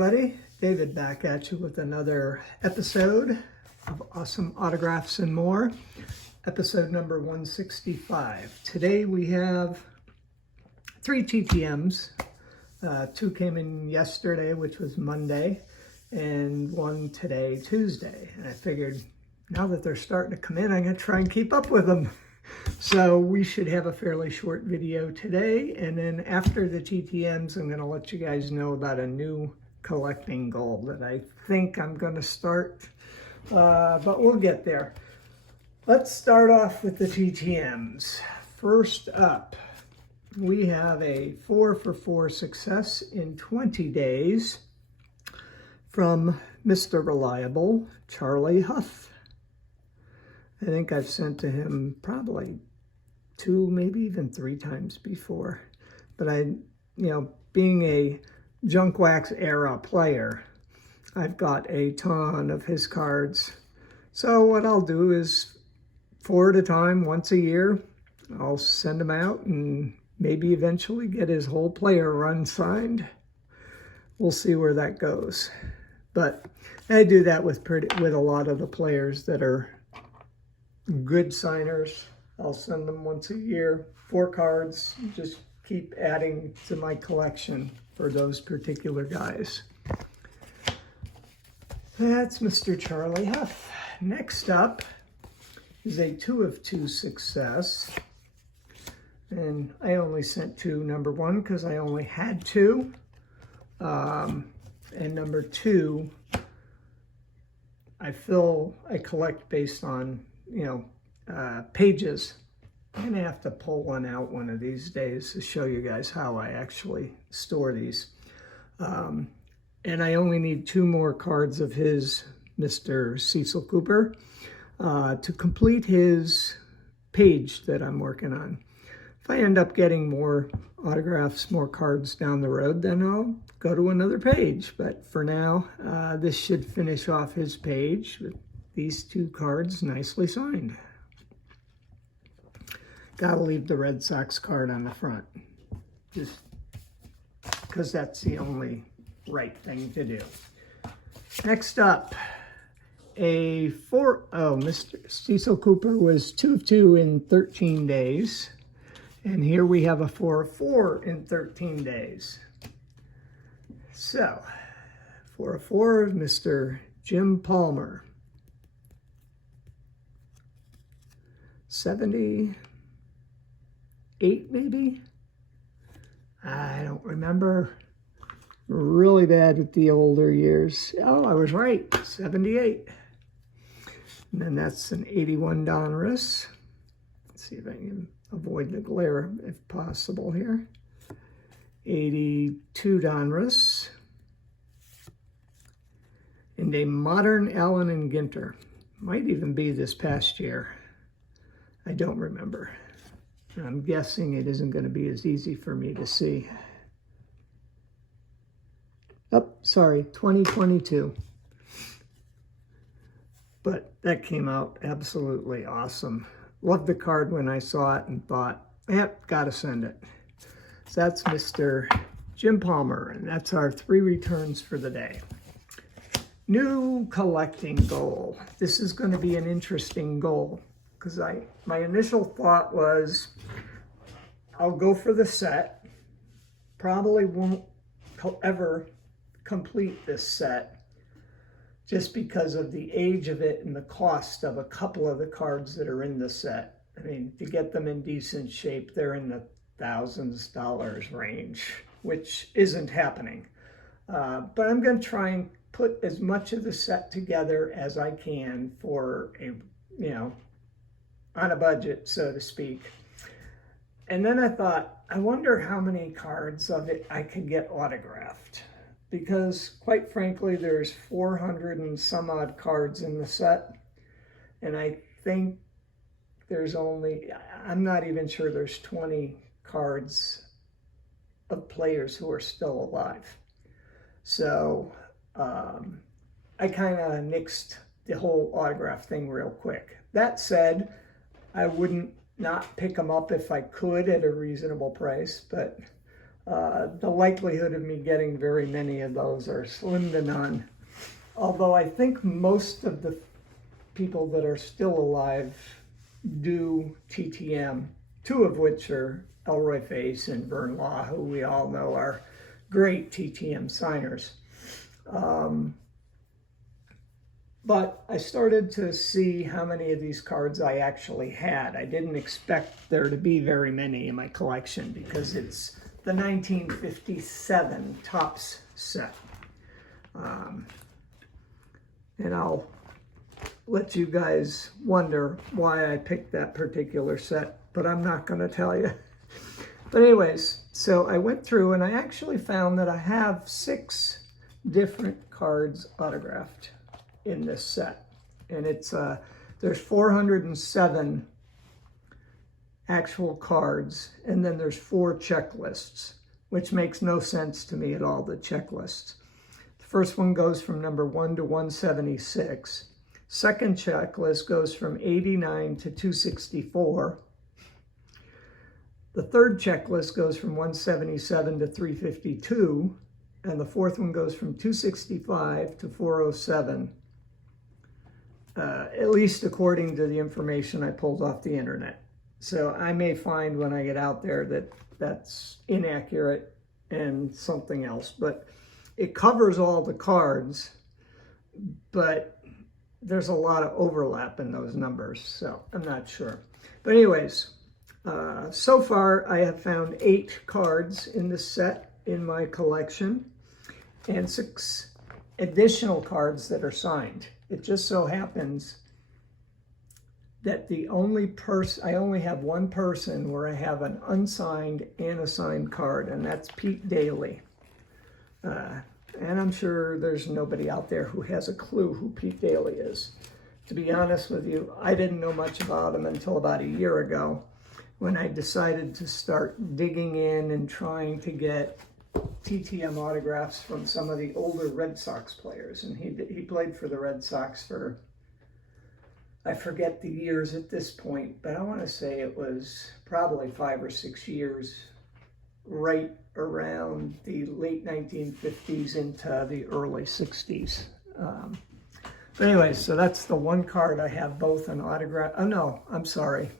everybody, David back at you with another episode of Awesome Autographs and More, episode number 165. Today we have 3 TTMs. 2 came in yesterday, which was Monday, and 1 today, Tuesday. And I figured now that they're starting to come in, I'm going to try and keep up with them. So we should have a fairly short video today, and then after the TTMs, I'm going to let you guys know about a new collecting goal that I think I'm going to start, but we'll get there. Let's start off with the TTMs. First up, we have a 4 for 4 success in 20 days from Mr. Reliable, Charlie Hough. I think I've sent to him probably 2, maybe even 3 times before. But being a junk wax era player, I've got a ton of his cards. So what I'll do is 4 at a time, once a year, I'll send them out and maybe eventually get his whole player run signed. We'll see where that goes. But I do that with a lot of the players that are good signers. I'll send them once a year, 4 cards, just keep adding to my collection for those particular guys. That's Mr. Charlie Hough. Next up is a 2 of 2 success. And I only sent 2, number 1, because I only had 2. And number 2, I collect based on pages. I'm gonna have to pull one out one of these days to show you guys how I actually store these. And I only need 2 more cards of his, Mr. Cecil Cooper, to complete his page that I'm working on. If I end up getting more autographs, more cards down the road, then I'll go to another page. But for now, this should finish off his page with these 2 cards nicely signed. Gotta leave the Red Sox card on the front, just because that's the only right thing to do. Next up, Mr. Cecil Cooper was 2 of 2 in 13 days. And here we have a 4 of 4 in 13 days. So, 4 of 4, Mr. Jim Palmer. 78 maybe? I don't remember. Really bad with the older years. Oh, I was right, 78. And then that's an 81 Donruss. Let's see if I can avoid the glare if possible here. 82 Donruss. And a modern Allen and Ginter. Might even be this past year. I don't remember. I'm guessing it isn't going to be as easy for me to see. Oh, sorry, 2022. But that came out absolutely awesome. Loved the card when I saw it and thought, gotta send it. So that's Mr. Jim Palmer, and that's our 3 returns for the day. New collecting goal. This is going to be an interesting goal because my initial thought was I'll go for the set. Probably won't ever complete this set just because of the age of it and the cost of a couple of the cards that are in the set. I mean, to get them in decent shape, they're in the thousands of dollars range, which isn't happening. But I'm going to try and put as much of the set together as I can for on a budget, so to speak. And then I thought, I wonder how many cards of it I could get autographed. Because quite frankly, there's 400 and some odd cards in the set. And I think I'm not even sure there's 20 cards of players who are still alive. So I kind of nixed the whole autograph thing real quick. That said, I wouldn't not pick them up if I could at a reasonable price, but The likelihood of me getting very many of those are slim to none. Although I think most of the people that are still alive do TTM, two of which are Elroy Face and Vern Law, who we all know are great TTM signers. But I started to see how many of these cards I actually had. I didn't expect there to be very many in my collection because it's the 1957 Topps set. And I'll let you guys wonder why I picked that particular set, but I'm not going to tell you. But anyways, so I went through and I actually found that I have 6 different cards autographed in this set. And it's there's 407 actual cards, and then there's 4 checklists, which makes no sense to me at all, the checklists. The first one goes from number 1 to 176. Second checklist goes from 89 to 264. The third checklist goes from 177 to 352, and the fourth one goes from 265 to 407, at least according to the information I pulled off the internet. So I may find when I get out there that that's inaccurate and something else, but it covers all the cards, but there's a lot of overlap in those numbers, so I'm not sure. But anyways, so far I have found 8 cards in this set in my collection and 6 additional cards that are signed. It just so happens that I only have one person where I have an unsigned and a signed card, and that's Pete Daly. And I'm sure there's nobody out there who has a clue who Pete Daly is. To be honest with you, I didn't know much about him until about a year ago when I decided to start digging in and trying to get TTM autographs from some of the older Red Sox players. And he played for the Red Sox for, I forget the years at this point, but I want to say it was probably 5 or 6 years, right around the late 1950s into the early 60s. But anyway, so that's the one card I have both an autograph. Oh no, I'm sorry.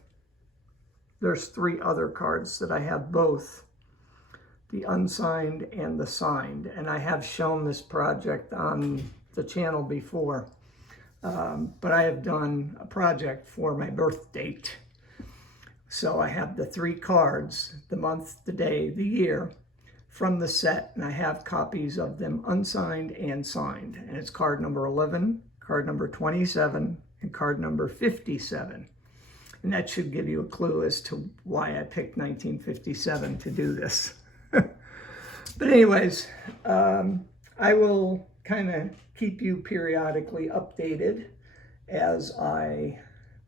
There's 3 other cards that I have both the unsigned and the signed. And I have shown this project on the channel before. But I have done a project for my birth date. So I have the 3 cards, the month, the day, the year, from the set, and I have copies of them unsigned and signed. And it's card number 11, card number 27, and card number 57. And that should give you a clue as to why I picked 1957 to do this. But anyways, I will kind of keep you periodically updated as I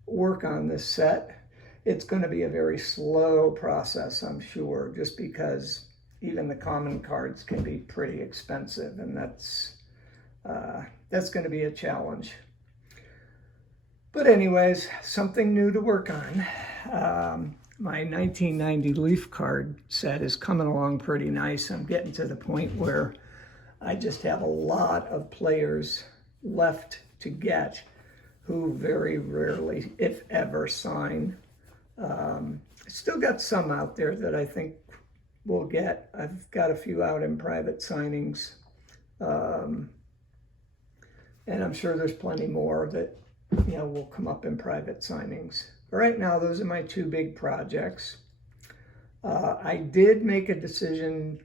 work on this set. It's going to be a very slow process, I'm sure, just because even the common cards can be pretty expensive, and that's going to be a challenge. But anyways, something new to work on. My 1990 Leaf card set is coming along pretty nice. I'm getting to the point where I just have a lot of players left to get who very rarely, if ever, sign. Still got some out there that I think we'll get. I've got a few out in private signings. And I'm sure there's plenty more that, will come up in private signings. But right now, those are my 2 big projects. I did make a decision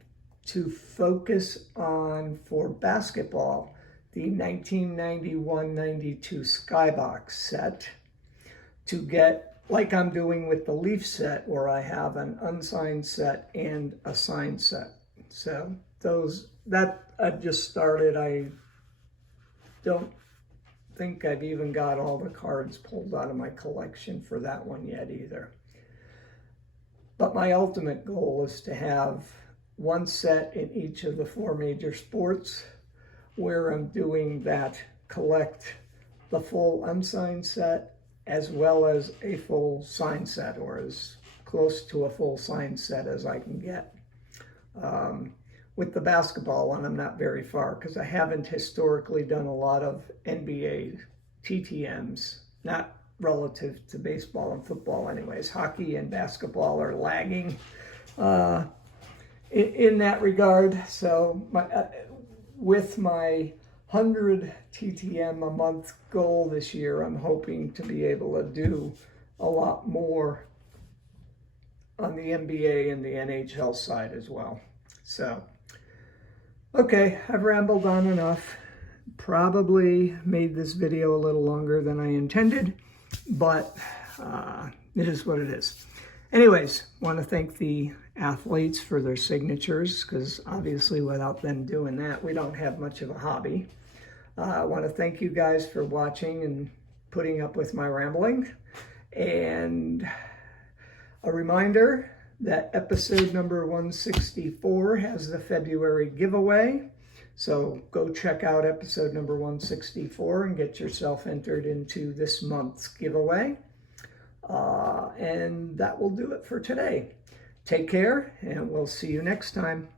to focus on, for basketball, the 1991-92 Skybox set, to get, like I'm doing with the Leaf set, where I have an unsigned set and a signed set. So that I've just started. I don't think I've even got all the cards pulled out of my collection for that one yet either. But my ultimate goal is to have one set in each of the 4 major sports, where I'm doing that, collect the full unsigned set as well as a full signed set, or as close to a full signed set as I can get. With the basketball one, I'm not very far because I haven't historically done a lot of NBA TTMs, not relative to baseball and football anyways. Hockey and basketball are lagging in that regard. So with my 100 TTM a month goal this year, I'm hoping to be able to do a lot more on the NBA and the NHL side as well. So, okay, I've rambled on enough. Probably made this video a little longer than I intended, but it is what it is. Anyways, want to thank the athletes for their signatures, because obviously without them doing that, we don't have much of a hobby. I want to thank you guys for watching and putting up with my rambling. And a reminder that episode number 164 has the February giveaway. So go check out episode number 164 and get yourself entered into this month's giveaway. And that will do it for today. Take care, and we'll see you next time.